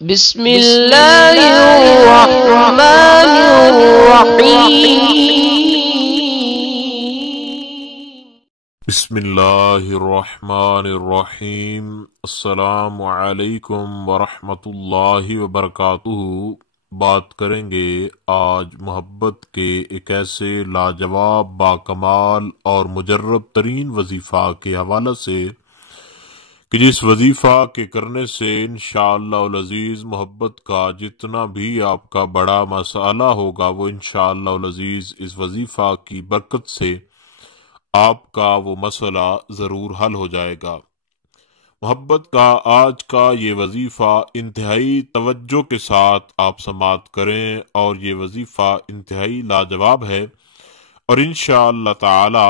بسم اللہ الرحمن الرحیم۔ بسم اللہ الرحمن الرحیم۔ السلام علیکم ورحمۃ اللہ وبرکاتہ۔ بات کریں گے آج محبت کے ایک ایسے لاجواب، باکمال اور مجرب ترین وظیفہ کے حوالے سے کہ جس وظیفہ کے کرنے سے انشاءاللہ العزیز محبت کا جتنا بھی آپ کا بڑا مسئلہ ہوگا وہ انشاءاللہ العزیز اس وظیفہ کی برکت سے آپ کا وہ مسئلہ ضرور حل ہو جائے گا۔ محبت کا آج کا یہ وظیفہ انتہائی توجہ کے ساتھ آپ سماعت کریں، اور یہ وظیفہ انتہائی لاجواب ہے، اور انشاءاللہ تعالی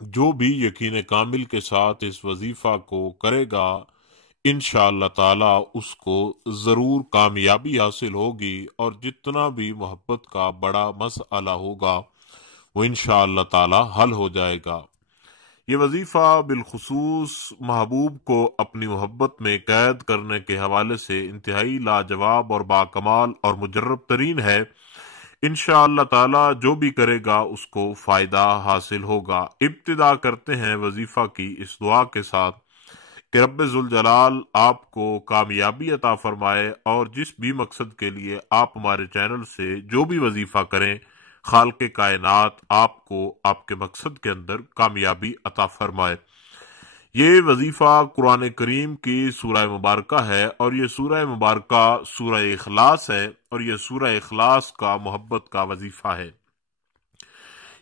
جو بھی یقین کامل کے ساتھ اس وظیفہ کو کرے گا انشاءاللہ تعالی اس کو ضرور کامیابی حاصل ہوگی، اور جتنا بھی محبت کا بڑا مسئلہ ہوگا وہ انشاءاللہ تعالی حل ہو جائے گا۔ یہ وظیفہ بالخصوص محبوب کو اپنی محبت میں قید کرنے کے حوالے سے انتہائی لاجواب اور باکمال اور مجرب ترین ہے۔ انشاءاللہ تعالی جو بھی کرے گا اس کو فائدہ حاصل ہوگا۔ ابتدا کرتے ہیں وظیفہ کی اس دعا کے ساتھ کہ رب ذوالجلال آپ کو کامیابی عطا فرمائے، اور جس بھی مقصد کے لیے آپ ہمارے چینل سے جو بھی وظیفہ کریں خالق کائنات آپ کو آپ کے مقصد کے اندر کامیابی عطا فرمائے۔ یہ وظیفہ قرآن کریم کی سورہ مبارکہ ہے، اور یہ سورہ مبارکہ سورہ اخلاص ہے، اور یہ سورہ اخلاص کا محبت کا وظیفہ ہے۔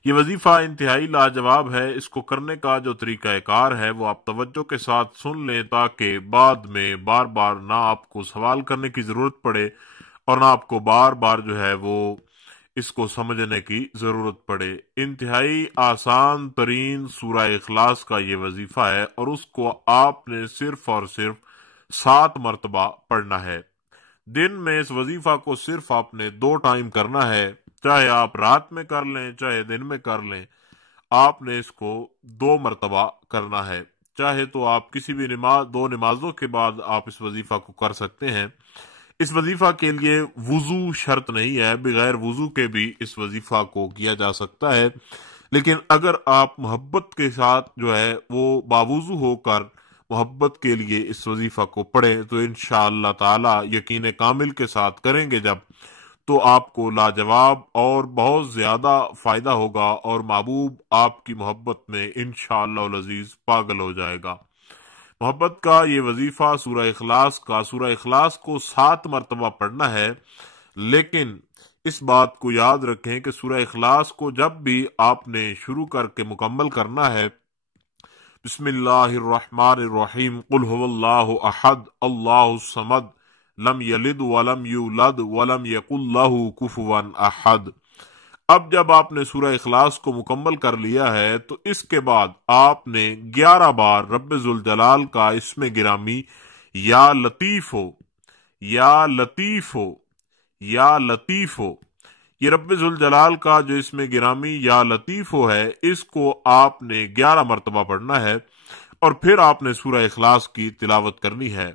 یہ وظیفہ انتہائی لاجواب ہے۔ اس کو کرنے کا جو طریقہ کار ہے وہ آپ توجہ کے ساتھ سن لیں، تاکہ بعد میں بار بار نہ آپ کو سوال کرنے کی ضرورت پڑے، اور نہ آپ کو بار بار جو ہے وہ اس کو سمجھنے کی ضرورت پڑے۔ انتہائی آسان ترین سورہ اخلاص کا یہ وظیفہ ہے، اور اس کو آپ نے صرف اور صرف 7 مرتبہ پڑھنا ہے۔ دن میں اس وظیفہ کو صرف آپ نے 2 ٹائم کرنا ہے، چاہے آپ رات میں کر لیں چاہے دن میں کر لیں، آپ نے اس کو 2 مرتبہ کرنا ہے۔ چاہے تو آپ کسی بھی 2 نمازوں کے بعد آپ اس وظیفہ کو کر سکتے ہیں۔ اس وظیفہ کے لیے وضو شرط نہیں ہے، بغیر وضو کے بھی اس وظیفہ کو کیا جا سکتا ہے، لیکن اگر آپ محبت کے ساتھ جو ہے وہ باوضو ہو کر محبت کے لیے اس وظیفہ کو پڑھیں تو انشاءاللہ تعالی یقین کامل کے ساتھ کریں گے جب، تو آپ کو لاجواب اور بہت زیادہ فائدہ ہوگا، اور محبوب آپ کی محبت میں انشاءاللہ العزیز پاگل ہو جائے گا۔ محبت کا یہ وظیفہ سورہ اخلاص کو 7 مرتبہ پڑھنا ہے، لیکن اس بات کو یاد رکھیں کہ سورہ اخلاص کو جب بھی آپ نے شروع کر کے مکمل کرنا ہے، بسم اللہ الرحمن الرحیم، قل هو اللہ احد اللہ الصمد لم یلد ولم یولد ولم یکن لہ کفوا احد۔ اب جب آپ نے سورہ اخلاص کو مکمل کر لیا ہے تو اس کے بعد آپ نے 11 بار رب ذوالجلال کا اسم گرامی یا لطیف ہو یا لطیف ہو یا لطیف ہو، یہ رب ذوالجلال کا جو اسم گرامی یا لطیف ہو ہے، اس کو آپ نے 11 مرتبہ پڑھنا ہے، اور پھر آپ نے سورہ اخلاص کی تلاوت کرنی ہے۔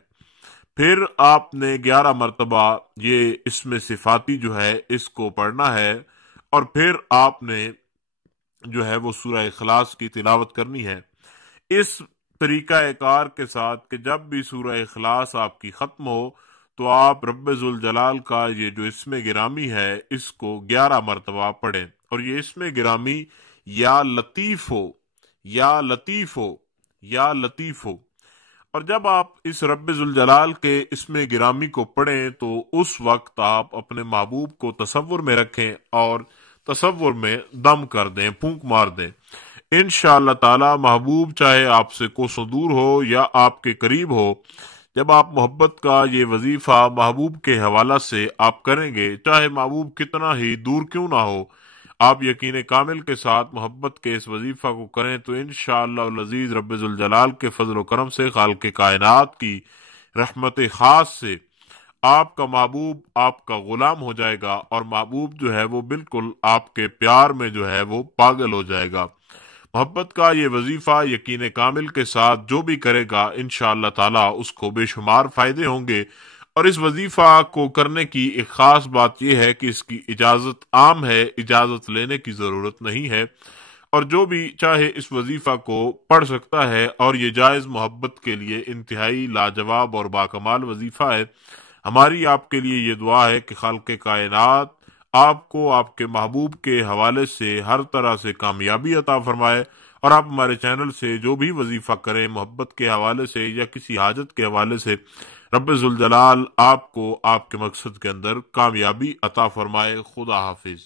پھر آپ نے 11 مرتبہ یہ اسم صفاتی جو ہے اس کو پڑھنا ہے، اور پھر آپ نے جو ہے وہ سورہ اخلاص کی تلاوت کرنی ہے، اس طریقہ کار کے ساتھ کہ جب بھی سورہ اخلاص آپ کی ختم ہو تو آپ رب ذوالجلال کا یہ جو اسم گرامی ہے اس کو 11 مرتبہ پڑھیں، اور یہ اسم گرامی یا لطیف ہو یا لطیف ہو یا لطیف ہو۔ اور جب آپ اس رب ذوالجلال کے اسم گرامی کو پڑھیں تو اس وقت آپ اپنے محبوب کو تصور میں رکھیں اور تصور میں دم کر دیں، پھونک مار دیں۔ انشاءاللہ تعالی محبوب چاہے آپ سے کوسوں دور ہو یا آپ کے قریب ہو، جب آپ محبت کا یہ وظیفہ محبوب کے حوالہ سے آپ کریں گے، چاہے محبوب کتنا ہی دور کیوں نہ ہو، آپ یقین کامل کے ساتھ محبت کے اس وظیفہ کو کریں تو انشاءاللہ العزیز رب ذوالجلال کے فضل و کرم سے، خالق کائنات کی رحمت خاص سے آپ کا محبوب آپ کا غلام ہو جائے گا، اور محبوب جو ہے وہ بالکل آپ کے پیار میں جو ہے وہ پاگل ہو جائے گا۔ محبت کا یہ وظیفہ یقین کامل کے ساتھ جو بھی کرے گا انشاءاللہ تعالی اس کو بے شمار فائدے ہوں گے، اور اس وظیفہ کو کرنے کی ایک خاص بات یہ ہے کہ اس کی اجازت عام ہے، اجازت لینے کی ضرورت نہیں ہے، اور جو بھی چاہے اس وظیفہ کو پڑھ سکتا ہے، اور یہ جائز محبت کے لیے انتہائی لاجواب اور باکمال وظیفہ ہے۔ ہماری آپ کے لیے یہ دعا ہے کہ خالق کائنات آپ کو آپ کے محبوب کے حوالے سے ہر طرح سے کامیابی عطا فرمائے، اور آپ ہمارے چینل سے جو بھی وظیفہ کریں محبت کے حوالے سے یا کسی حاجت کے حوالے سے، رب ذوالجلال آپ کو آپ کے مقصد کے اندر کامیابی عطا فرمائے۔ خدا حافظ۔